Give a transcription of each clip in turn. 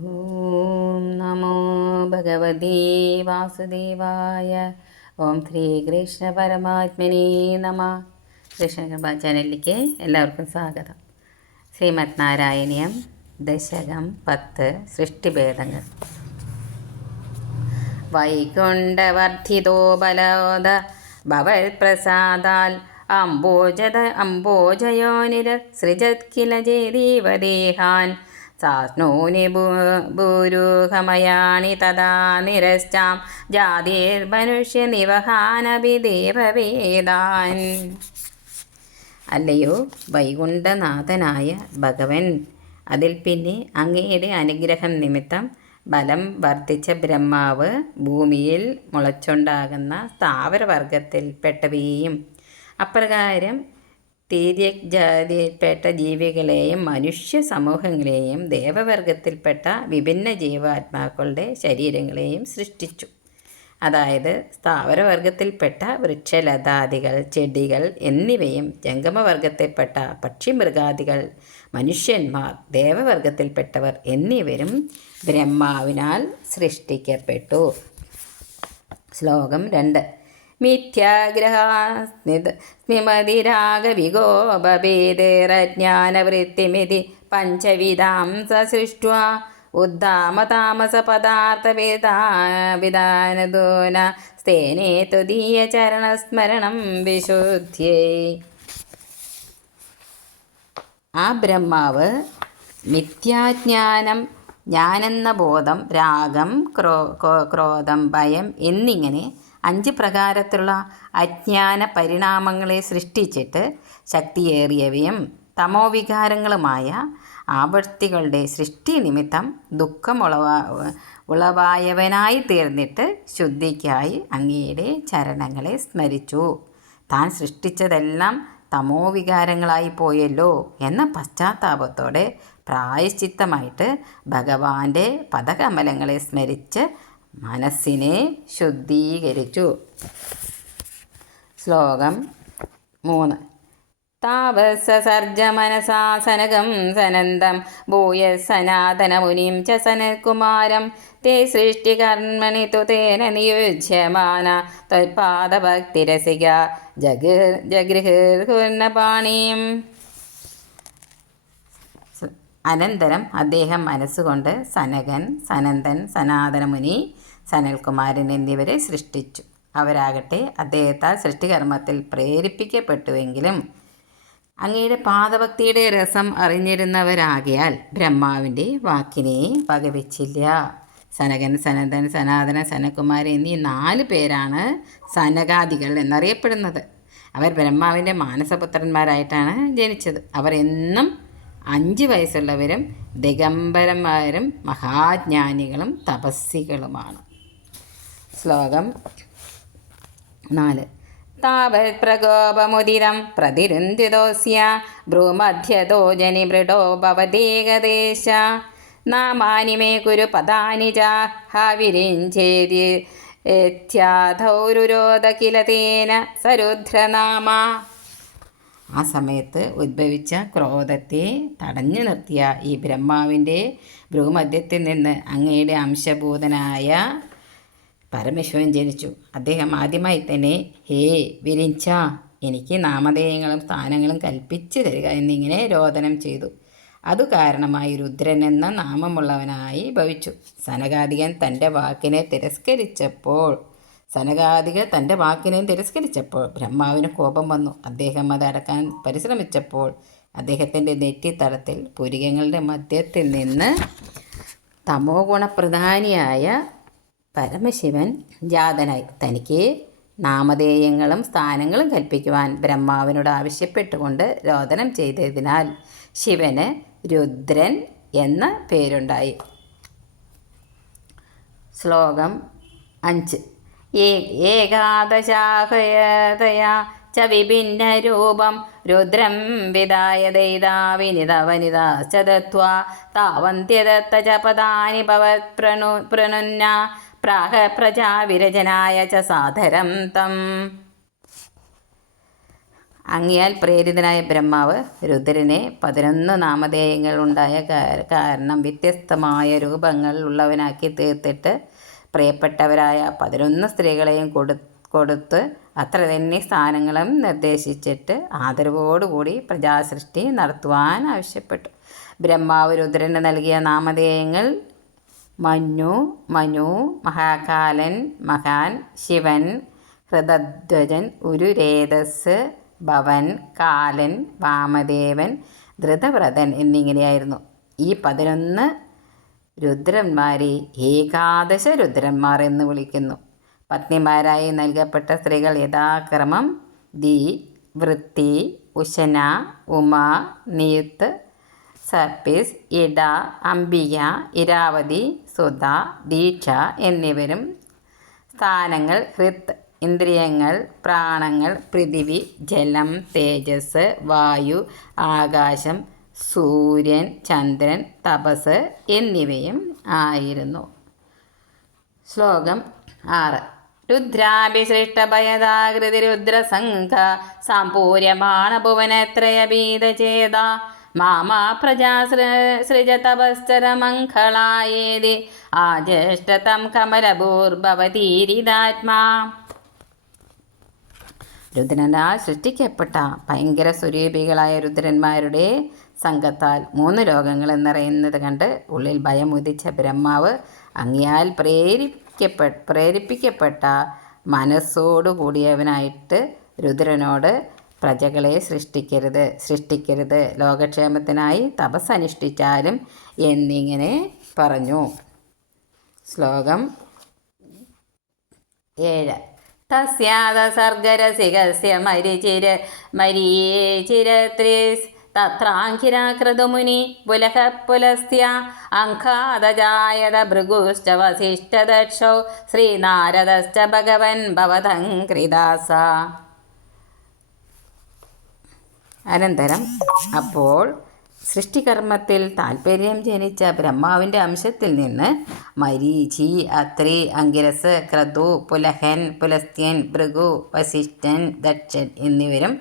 ഓം നമോ ഭഗവതേ വാസുദേവായ ഓം ശ്രീ കൃഷ്ണ പരമാത്മനേ നമ കൃഷ്ണകൃപ ചാനലിലേക്ക് എല്ലാവർക്കും സ്വാഗതം. ശ്രീമത് നാരായണീയം ദശകം പത്ത് സൃഷ്ടിഭേദങ്ങൾ. വൈകുണ്ഠവർദ്ധിതോ ബലോദ ഭവൽ പ്രസാദാൽ അംബോജത അംബോജയോനിര സൃജത് കിലജേ ജയദീവദേഹാൻ സാസ്നൂനി ഭൂരൂഹമയാണി തഥാ നിരശ്ചാം. ജാതിർമനുഷ്യനിവഹാനപി ദേവവേദാൻ. അല്ലയോ വൈകുണ്ഠനാഥനായ ഭഗവൻ. അതിൽ പിന്നെ അങ്ങയുടെ അനുഗ്രഹം നിമിത്തം ബലം വർദ്ധിച്ച ബ്രഹ്മാവ് ഭൂമിയിൽ മുളച്ചുണ്ടാകുന്ന സ്ഥാവരവർഗത്തിൽപ്പെട്ടവയെയും അപ്രകാരം തീര്യക് ജാതിയിൽപ്പെട്ട ജീവികളെയും മനുഷ്യ സമൂഹങ്ങളെയും ദേവവർഗത്തിൽപ്പെട്ട വിഭിന്ന ജീവാത്മാക്കളുടെ ശരീരങ്ങളെയും സൃഷ്ടിച്ചു. അതായത് സ്ഥാവരവർഗത്തിൽപ്പെട്ട വൃക്ഷലതാദികൾ ചെടികൾ എന്നിവയും ജംഗമവർഗത്തിൽപ്പെട്ട പക്ഷിമൃഗാദികൾ മനുഷ്യന്മാർ ദേവവർഗത്തിൽപ്പെട്ടവർ എന്നിവരും ബ്രഹ്മാവിനാൽ സൃഷ്ടിക്കപ്പെട്ടു. ശ്ലോകം രണ്ട്. മിഥ്യാഗ്രഹാസ്മിമതിരാഗവിഗോപഭേദേരജ്ഞാനവൃത്തിമിതി പഞ്ചവിധാം സസൃഷ്ട്വാ ഉദ്ധാമതാമസപദാർത്ഥവിധാനദോന സ്തേനേ തുദീയചരണസ്മരണം വിശുദ്ധ്യേ. ആ ബ്രഹ്മാവ് മിഥ്യാജ്ഞാനം ഞാനെന്ന ബോധം രാഗം ക്രോ ക്രോധം ഭയം എന്നിങ്ങനെ അഞ്ച് പ്രകാരത്തിലുള്ള അജ്ഞാന പരിണാമങ്ങളെ സൃഷ്ടിച്ചിട്ട് ശക്തിയേറിയവയും തമോവികാരങ്ങളുമായ ആവർത്തികളുടെ സൃഷ്ടി നിമിത്തം ദുഃഖമുളവാ ഉളവായവനായി തീർന്നിട്ട് ശുദ്ധിക്കായി അങ്ങയുടെ ചരണങ്ങളെ സ്മരിച്ചു. താൻ സൃഷ്ടിച്ചതെല്ലാം തമോവികാരങ്ങളായി പോയല്ലോ എന്ന പശ്ചാത്താപത്തോടെ പ്രായശ്ചിത്തമായിട്ട് ഭഗവാന്റെ പദകമലങ്ങളെ സ്മരിച്ച് മനസ്സിനെ ശുദ്ധീകരിച്ചു. ശ്ലോകം മൂന്ന്. താപസസർജ മനസാസനകം സനന്ദം ഭൂയ സനാതനമുനിം ച സനൽകുമാരം. തേ സൃഷ്ടികർമ്മണി തു തേന നിയുജ്യമാന. ത്വത്പാദഭക്തിരസിക ജഗ ജഗൃഹീർഹുർണപാണിയും അനന്തരം അദ്ദേഹം മനസ്സുകൊണ്ട് സനകൻ സനന്ദൻ സനാതനമുനി സനൽകുമാരൻ എന്നിവരെ സൃഷ്ടിച്ചു. അവരാകട്ടെ അദ്ദേഹത്താൽ സൃഷ്ടികർമ്മത്തിൽ പ്രേരിപ്പിക്കപ്പെട്ടുവെങ്കിലും അങ്ങയുടെ പാദഭക്തിയുടെ രസം അറിഞ്ഞിരുന്നവരാകിയാൽ ബ്രഹ്മാവിന്റെ വാക്കിനെ വകവെച്ചില്ല. സനകൻ സനന്ദൻ സനാതന സനകുമാരൻ എന്നീ നാല് പേരാണ് സനകാദികൾ എന്നറിയപ്പെടുന്നത്. അവർ ബ്രഹ്മാവിന്റെ മാനസപുത്രന്മാരായിട്ടാണ് ജനിച്ചത്. അവർ എന്നും അഞ്ച് വയസ്സുള്ളവരും ദിഗംബരന്മാരും മഹാജ്ഞാനികളും തപസ്സികളുമാണ്. ശ്ലോകം നാല്. താവത് പ്രകോപമുദിതം പ്രതിരുന്തിതോസ്യ ഭ്രൂമധ്യതോ ജനിമൃഡോ ഭവദേകദേശ നാമാനി മേ കുരു പദാനി ച ഹവിരിഞ്ചേതി കില തേന സരുദ്രനാമ. ആ സമയത്ത് ഉദ്ഭവിച്ച ക്രോധത്തെ തടഞ്ഞു നിർത്തിയ ഈ ബ്രഹ്മാവിന്റെ ഭ്രൂമധ്യത്തിൽ നിന്ന് അങ്ങയുടെ അംശഭൂതനായ പരമേശ്വരൻ ജനിച്ചു. അദ്ദേഹം ആദ്യമായി തന്നെ ഹേ വിരിഞ്ച എനിക്ക് നാമധേയങ്ങളും സ്ഥാനങ്ങളും കൽപ്പിച്ചു തരിക എന്നിങ്ങനെ രോദനം ചെയ്തു. അതു കാരണമായി രുദ്രൻ എന്ന നാമമുള്ളവനായി ഭവിച്ചു. സനകാദികൻ തന്റെ വാക്കിനെ തിരസ്കരിച്ചപ്പോൾ സനകാദിക തന്റെ വാക്കിനെ തിരസ്കരിച്ചപ്പോൾ ബ്രഹ്മാവിന് കോപം വന്നു. അദ്ദേഹം അത് അടക്കാൻ പരിശ്രമിച്ചപ്പോൾ അദ്ദേഹത്തിന്റെ നെറ്റിത്തടത്തിൽ പുരികങ്ങളുടെ മധ്യത്തിൽ നിന്ന് തമോ ഗുണപ്രധാനിയായ പരമശിവൻ ജാതനായി തനിക്ക് നാമധേയങ്ങളും സ്ഥാനങ്ങളും കൽപ്പിക്കുവാൻ ബ്രഹ്മാവിനോട് ആവശ്യപ്പെട്ടുകൊണ്ട് രോദനം ചെയ്തതിനാൽ ശിവന് രുദ്രൻ എന്ന പേരുണ്ടായി. ശ്ലോകം അഞ്ച്. ഏകാദശാഹയതയാ ച വിഭിന്നരൂപം രുദ്രം വിദായ ദൈതാവിനിതവനിതാശ്ച ദത്വാ താവന്ത്യദത്ത ച പദാനി ഭവത് പ്രണു പ്രണുന്ന പ്രാഹ പ്രജാവിരചനായ ച സാധരം തം. അങ്ങിയാൽ പ്രേരിതനായ ബ്രഹ്മാവ് രുദ്രനെ പതിനൊന്ന് നാമധേയങ്ങൾ ഉണ്ടായ കാരണം വ്യത്യസ്തമായ രൂപങ്ങൾ ഉള്ളവനാക്കി തീർത്തിട്ട് പ്രിയപ്പെട്ടവരായ പതിനൊന്ന് സ്ത്രീകളെയും കൊടു കൊടുത്ത് അത്ര തന്നെ സ്ഥാനങ്ങളും നിർദ്ദേശിച്ചിട്ട് ആദരവോടുകൂടി പ്രജാസൃഷ്ടി നടത്തുവാൻ ആവശ്യപ്പെട്ടു. ബ്രഹ്മാവ് രുദ്രന് നൽകിയ നാമധേയങ്ങൾ മഞ്ഞു മനു മഹാകാലൻ മഹാൻ ശിവൻ ഹൃതധ്വജൻ ഉരുരേതസ് ഭവൻ കാലൻ വാമദേവൻ ധൃതവ്രതൻ എന്നിങ്ങനെയായിരുന്നു. ഈ പതിനൊന്ന് രുദ്രന്മാരെ ഏകാദശ രുദ്രന്മാർ എന്ന് വിളിക്കുന്നു. പത്നിമാരായി നൽകപ്പെട്ട സ്ത്രീകൾ യഥാക്രമം ദി വൃത്തി ഉശന ഉമ നിയുത്ത് സർപ്പിസ് ഇട അംബിക ഇരാവതി സുധ ദീക്ഷ എന്നിവരും സ്ഥാനങ്ങൾ ഹൃത് ഇന്ദ്രിയങ്ങൾ പ്രാണങ്ങൾ പൃഥിവി ജലം തേജസ് വായു ആകാശം സൂര്യൻ ചന്ദ്രൻ തപസ് എന്നിവയും ആയിരുന്നു. ശ്ലോകം ആറ്. രുദ്രാഭിസൃഷ്ടഭയദാകൃതി രുദ്രസംഘ സാമ്പൂര്യമാണ ഭുവനത്രയഭീതചേത മാമാ പ്രജാ സൃജതപശ്ചരമംഗളായേതി ജ്യേഷ്ഠതം കമലഭൂർഭവതീരിതാത്മാ രുദ്രനാൽ സൃഷ്ടിക്കപ്പെട്ട ഭയങ്കര സ്വരൂപികളായ രുദ്രന്മാരുടെ സംഘത്താൽ മൂന്ന് ലോകങ്ങൾ എന്നറിയുന്നത് കണ്ട് ഉള്ളിൽ ഭയം ഉദിച്ച ബ്രഹ്മാവ് അങ്ങിയാൽ പ്രേരിപ്പിക്കപ്പെ പ്രേരിപ്പിക്കപ്പെട്ട മനസ്സോടുകൂടിയവനായിട്ട് രുദ്രനോട് പ്രജകളെ സൃഷ്ടിക്കരുത് സൃഷ്ടിക്കരുത്. ലോകക്ഷേമത്തിനായി തപസ്സനുഷ്ഠിച്ചാലും എന്നിങ്ങനെ പറഞ്ഞു. ശ്ലോകം ഏഴ്. തസ്യാദസർഗരസികസ്യ മരിചിര മരിയേ ചിരത്രിസ് തത്രാഖിരാകൃതമുനി പുലഹ പുലസ്ത്യ അങ്കാദജായത ഭൃഗുശ്ച വസിഷ്ഠദക്ഷോ ശ്രീനാരദശ്ച ഭഗവൻ ഭവതങ്കൃദാസ അനന്തരം അപ്പോൾ സൃഷ്ടികർമ്മത്തിൽ താൽപ്പര്യം ജനിച്ച ബ്രഹ്മാവിന്റെ അംശത്തിൽ നിന്ന് മരീചി അത്രി അങ്കിരസ് ക്രതു പുലഹൻ പുലസ്ത്യൻ ഭൃഗു വസിഷ്ഠൻ ദക്ഷൻ എന്നിവരും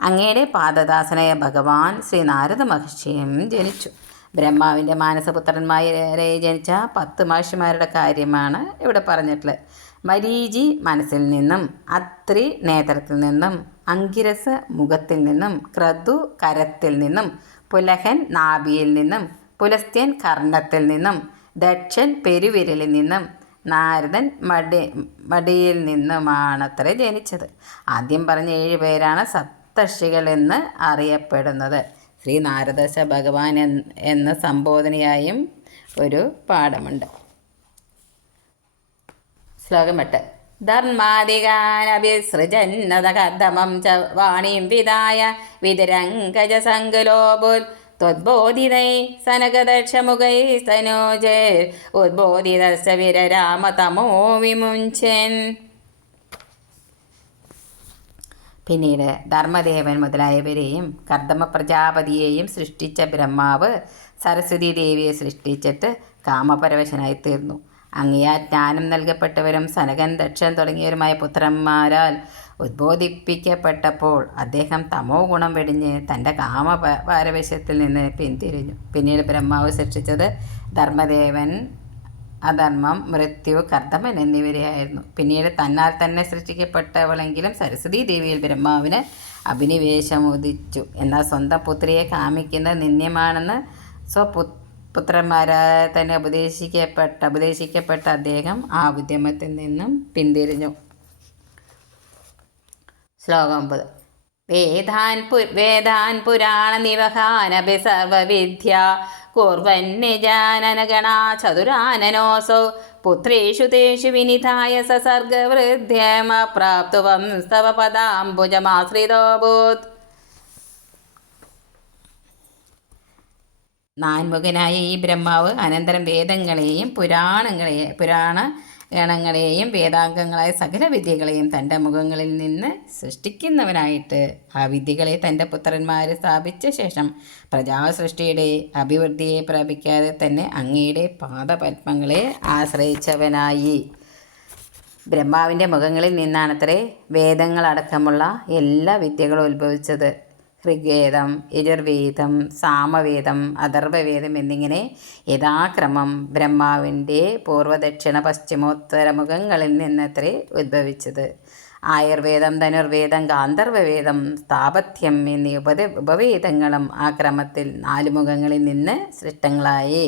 അങ്ങയുടെ പാദദാസനായ ഭഗവാൻ ശ്രീ നാരദ മഹർഷിയും ജനിച്ചു. ബ്രഹ്മാവിന്റെ മാനസപുത്രന്മാരെ ജനിച്ച പത്ത് മഹർഷിമാരുടെ കാര്യമാണ് ഇവിടെ പറഞ്ഞിട്ടുള്ളത്. മരീചി മനസ്സിൽ നിന്നും അത്രി നേത്രത്തിൽ നിന്നും അങ്കിരസ് മുഖത്തിൽ നിന്നും ക്രതു കരത്തിൽ നിന്നും പുലഹൻ നാഭിയിൽ നിന്നും പുലസ്ത്യൻ കർണത്തിൽ നിന്നും ദക്ഷൻ പെരുവിരലിൽ നിന്നും നാരദൻ മടി മടിയിൽ നിന്നുമാണത്രേ ജനിച്ചത്. ആദ്യം പറഞ്ഞ ഏഴ് പേരാണ് സപ്തർഷികൾ എന്ന് അറിയപ്പെടുന്നത്. ശ്രീ നാരദശ ഭഗവാൻ എന്ന സംബോധനയായും ഒരു പാഠമുണ്ട്. ശ്ലോകം എട്ട്. ച വാണിം ഉദ്ബോധിതസ്യ വിരരാമതമോ വിമുഞ്ചൻ. പിന്നീട് ധർമ്മദേവൻ മുതലായവരെയും കർദമ പ്രജാപതിയെയും സൃഷ്ടിച്ച ബ്രഹ്മാവ് സരസ്വതി ദേവിയെ സൃഷ്ടിച്ചിട്ട് കാമപരവശനായി തീർന്നു. അങ്ങയാ ജ്ഞാനം നൽകപ്പെട്ടവരും സനകൻ ദക്ഷൻ തുടങ്ങിയവരുമായ പുത്രന്മാരാൽ ഉദ്ബോധിപ്പിക്കപ്പെട്ടപ്പോൾ അദ്ദേഹം തമോ ഗുണം വെടിഞ്ഞ് തന്റെ കാമ പാരവശ്യത്തിൽ നിന്ന് പിന്തിരിഞ്ഞു. പിന്നീട് ബ്രഹ്മാവ് സൃഷ്ടിച്ചത് ധർമ്മദേവൻ അധർമ്മം മൃത്യു കർദ്ദമൻ എന്നിവരെയായിരുന്നു. പിന്നീട് തന്നാൽ തന്നെ സൃഷ്ടിക്കപ്പെട്ടവളെങ്കിലും സരസ്വതി ദേവിയിൽ ബ്രഹ്മാവിന് അഭിനിവേശം ഉദിച്ചു എന്നാൽ സ്വന്തം പുത്രിയെ കാമിക്കുന്നത് നിന്ദ്യമാണെന്ന് സ്വപു പുത്രന്മാരായ തന്നെ ഉപദേശിക്കപ്പെട്ട ഉപദേശിക്കപ്പെട്ട അദ്ദേഹം ആ ഉദ്യമത്തിൽ നിന്നും പിന്തിരിഞ്ഞു. ശ്ലോകം ഒമ്പത്. വേദാൻ പു വേദാൻ പുരാണ നിവഹാനഭി സർവവിദ്യ കുർവന്യജാനനഗണ ചതുരാനനോസോ പുത്രേഷു തേഷു വിനിധായ സസർഗവൃദ്ധ്യമപ്രാപ്തുവം സ്തവ പദാംബുജമാശ്രിതോഭൂത് നാൻമുഖനായ ഈ ബ്രഹ്മാവ് അനന്തരം വേദങ്ങളെയും പുരാണങ്ങളെയും പുരാണ ഗണങ്ങളെയും വേദാംഗങ്ങളായ സകല വിദ്യകളെയും തന്റെ മുഖങ്ങളിൽ നിന്ന് സൃഷ്ടിക്കുന്നവനായിട്ട് ആ വിദ്യകളെ തന്റെ പുത്രന്മാർ സ്ഥാപിച്ച ശേഷം പ്രജാസൃഷ്ടിയുടെ അഭിവൃദ്ധിയെ പ്രാപിക്കാതെ തന്നെ അങ്ങയുടെ പാദപത്മങ്ങളെ ആശ്രയിച്ചവനായി. ബ്രഹ്മാവിന്റെ മുഖങ്ങളിൽ നിന്നാണത്രേ വേദങ്ങളടക്കമുള്ള എല്ലാ വിദ്യകളും ഉത്ഭവിച്ചത്. ഋഗ്വേദം യജുർവേദം സാമവേദം അഥർവവേദം എന്നിങ്ങനെ യഥാക്രമം ബ്രഹ്മാവിന്റെ പൂർവദക്ഷിണ പശ്ചിമോത്തര മുഖങ്ങളിൽ നിന്നത്രേ ഉദ്ഭവിച്ചത്. ആയുർവേദം ധനുർവേദം ഗാന്ധർവവേദം സ്ഥാപത്യം എന്നീ ഉപദ ഉപവേദങ്ങളും ആ ക്രമത്തിൽ നാല് മുഖങ്ങളിൽ നിന്ന് സൃഷ്ടങ്ങളായി.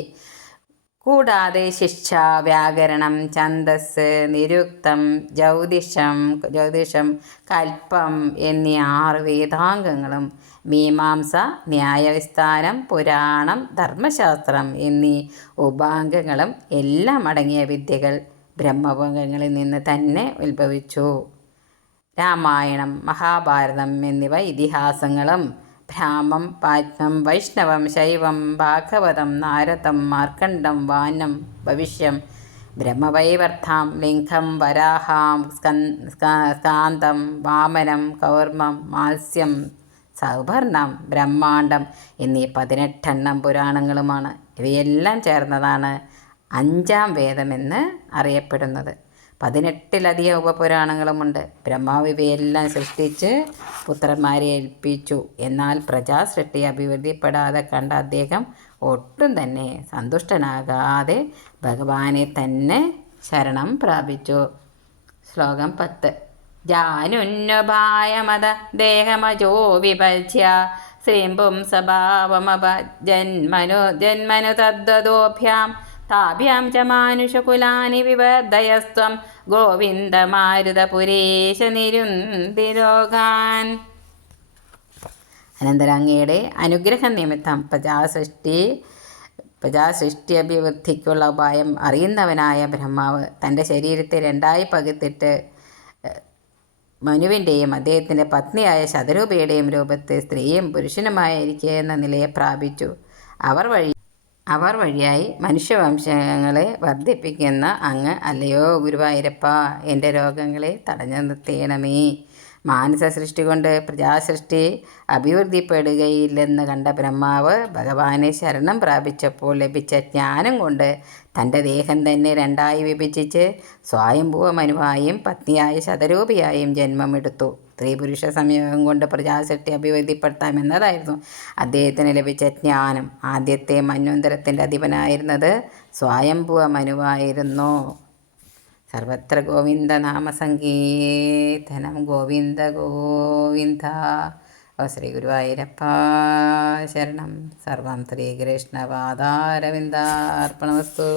കൂടാതെ ശിക്ഷ വ്യാകരണം ഛന്ദസ് നിരുക്തം ജ്യോതിഷം ജ്യോതിഷം കൽപ്പം എന്നീ ആറ് വേദാംഗങ്ങളും മീമാംസ ന്യായവിസ്ഥാനം പുരാണം ധർമ്മശാസ്ത്രം എന്നീ ഉപാംഗങ്ങളും എല്ലാം അടങ്ങിയ വിദ്യകൾ ബ്രഹ്മഭംഗങ്ങളിൽ നിന്ന് തന്നെ ഉത്ഭവിച്ചു. രാമായണം മഹാഭാരതം എന്നിവ ഇതിഹാസങ്ങളും ബ്രാഹ്മം പാത്മം വൈഷ്ണവം ശൈവം ഭാഗവതം നാരദം മാർക്കണ്ഡം വാനം ഭവിഷ്യം ബ്രഹ്മവൈവർത്താം ലിംഗം വരാഹാം സ്കാന്തം വാമനം കൗർമ്മം മാത്സ്യം സൗഭർണം ബ്രഹ്മാണ്ഡം എന്നീ പതിനെട്ടെണ്ണം പുരാണങ്ങളുമാണ്. ഇവയെല്ലാം ചേർന്നതാണ് അഞ്ചാം വേദമെന്ന് അറിയപ്പെടുന്നത്. പതിനെട്ടിലധികം ഉപപുരാണങ്ങളുമുണ്ട്. ബ്രഹ്മാവ് ഇവയെല്ലാം സൃഷ്ടിച്ച് പുത്രന്മാരെ ഏൽപ്പിച്ചു. എന്നാൽ പ്രജാസൃഷ്ടി അഭിവൃദ്ധിപ്പെടാതെ കണ്ട അദ്ദേഹം ഒട്ടും തന്നെ സന്തുഷ്ടനാകാതെ ഭഗവാനെ തന്നെ ശരണം പ്രാപിച്ചു. ശ്ലോകം പത്ത്. ജാനുന്നഭായമത ദേഹമജോ വിഭജ്യ. ശ്രീംപും ജന്മനു ജന്മനു തദ്വതോഭ്യാം താഭ്യാം ച മാനുഷകുലാനി വിവർദ്ധയസ്ത്വം. ഗോവിന്ദമാരുതപുരേശ നിരുന്തിരോഗാൻ അനന്തരം അങ്ങയുടെ അനുഗ്രഹ നിമിത്തം പ്രജാസൃഷ്ടി പ്രജാസൃഷ്ടി അഭിവൃദ്ധിക്കുള്ള ഉപായം അറിയുന്നവനായ ബ്രഹ്മാവ് തന്റെ ശരീരത്തെ രണ്ടായി പകുത്തിട്ട് മനുവിന്റെയും അദ്ദേഹത്തിന്റെ പത്നിയായ ശതരൂപയുടെയും രൂപത്തെ സ്ത്രീയും പുരുഷനുമായിരിക്കുക എന്ന നിലയെ പ്രാപിച്ചു. അവർ വഴി അവർ വഴിയായി മനുഷ്യവംശങ്ങളെ വർദ്ധിപ്പിക്കുന്ന അങ്ങ് അല്ലയോ ഗുരുവായൂരപ്പ എന്റെ രോഗങ്ങളെ തടഞ്ഞു നിർത്തിയണമേ. മാനസ സൃഷ്ടി കൊണ്ട് പ്രജാസൃഷ്ടി അഭിവൃദ്ധിപ്പെടുകയില്ലെന്ന് കണ്ട ബ്രഹ്മാവ് ഭഗവാനെ ശരണം പ്രാപിച്ചപ്പോൾ ലഭിച്ച ജ്ഞാനം കൊണ്ട് തന്റെ ദേഹം തന്നെ രണ്ടായി വിഭജിച്ച് സ്വയംഭൂവമനുവായും പത്നിയായ ശതരൂപിയായും ജന്മമെടുത്തു. സ്ത്രീ പുരുഷ സംയോഗം കൊണ്ട് പ്രജാസൃഷ്ടി അഭിവൃദ്ധിപ്പെടുത്താമെന്നതായിരുന്നു അദ്ദേഹത്തിന് ലഭിച്ച ജ്ഞാനം. ആദ്യത്തെ മന്വന്തരത്തിന്റെ അധിപനായിരുന്നത് സ്വയംഭുവ മനുവായിരുന്നു. സർവത്ര ഗോവിന്ദ നാമസങ്കീർത്തനം. ഗോവിന്ദ ഗോവിന്ദ. ശ്രീ ഗുരുവായൂരപ്പ ശരണം. സർവം ശ്രീകൃഷ്ണപാദാരവിന്ദാർപ്പണവസ്തു